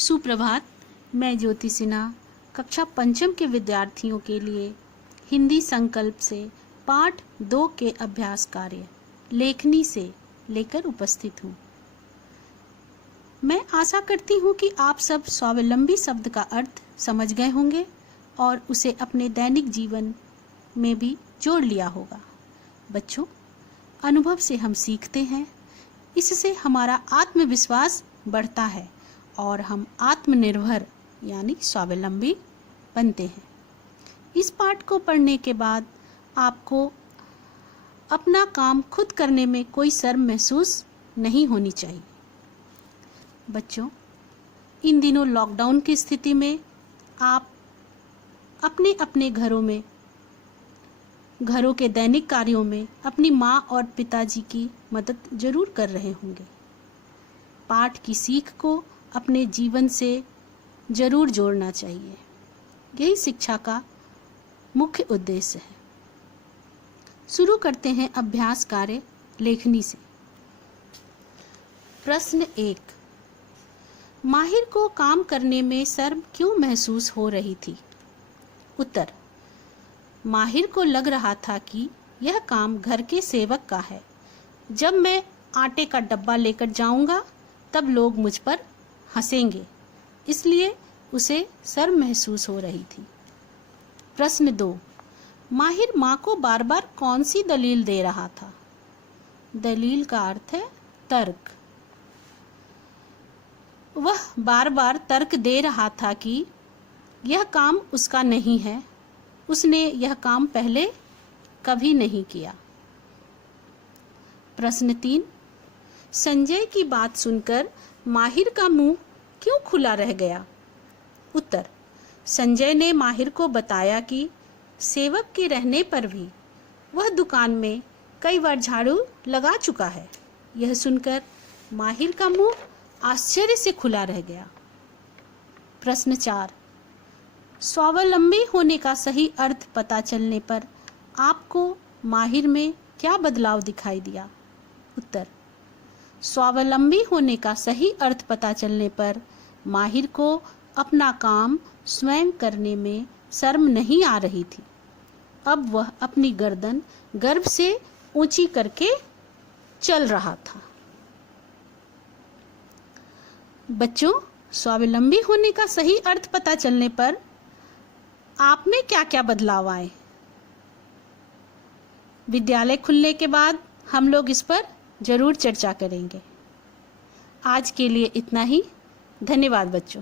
सुप्रभात। मैं ज्योति सिन्हा कक्षा पंचम के विद्यार्थियों के लिए हिंदी संकल्प से पाठ 2 के अभ्यास कार्य लेखनी से लेकर उपस्थित हूँ। मैं आशा करती हूँ कि आप सब स्वावलंबी शब्द का अर्थ समझ गए होंगे और उसे अपने दैनिक जीवन में भी जोड़ लिया होगा। बच्चों, अनुभव से हम सीखते हैं, इससे हमारा आत्मविश्वास बढ़ता है और हम आत्मनिर्भर यानी स्वावलंबी बनते हैं। इस पाठ को पढ़ने के बाद आपको अपना काम खुद करने में कोई शर्म महसूस नहीं होनी चाहिए। बच्चों, इन दिनों लॉकडाउन की स्थिति में आप अपने अपने घरों के दैनिक कार्यों में अपनी माँ और पिताजी की मदद जरूर कर रहे होंगे। पाठ की सीख को अपने जीवन से जरूर जोड़ना चाहिए। यही शिक्षा का मुख्य उद्देश्य है। शुरू करते हैं अभ्यास कार्य लेखनी से। प्रश्न 1। माहिर को काम करने में शर्म क्यों महसूस हो रही थी? उत्तर। माहिर को लग रहा था कि यह काम घर के सेवक का है। जब मैं आटे का डब्बा लेकर जाऊंगा तब लोग मुझ पर हंसेंगे, इसलिए उसे शर्म महसूस हो रही थी। प्रश्न 2। माहिर माँ को बार बार कौन सी दलील दे रहा था? दलील का अर्थ है तर्क। वह बार बार तर्क दे रहा था कि यह काम उसका नहीं है, उसने यह काम पहले कभी नहीं किया। प्रश्न 3। संजय की बात सुनकर माहिर का मुंह क्यों खुला रह गया? उत्तर। संजय ने माहिर को बताया कि सेवक के रहने पर भी वह दुकान में कई बार झाड़ू लगा चुका है। यह सुनकर माहिर का मुंह आश्चर्य से खुला रह गया। प्रश्न 4। स्वावलंबी होने का सही अर्थ पता चलने पर आपको माहिर में क्या बदलाव दिखाई दिया? उत्तर। स्वावलंबी होने का सही अर्थ पता चलने पर माहिर को अपना काम स्वयं करने में शर्म नहीं आ रही थी। अब वह अपनी गर्दन गर्व से ऊंची करके चल रहा था। बच्चों, स्वावलंबी होने का सही अर्थ पता चलने पर आप में क्या क्या बदलाव आए? विद्यालय खुलने के बाद हम लोग इस पर जरूर चर्चा करेंगे। आज के लिए इतना ही। धन्यवाद बच्चों।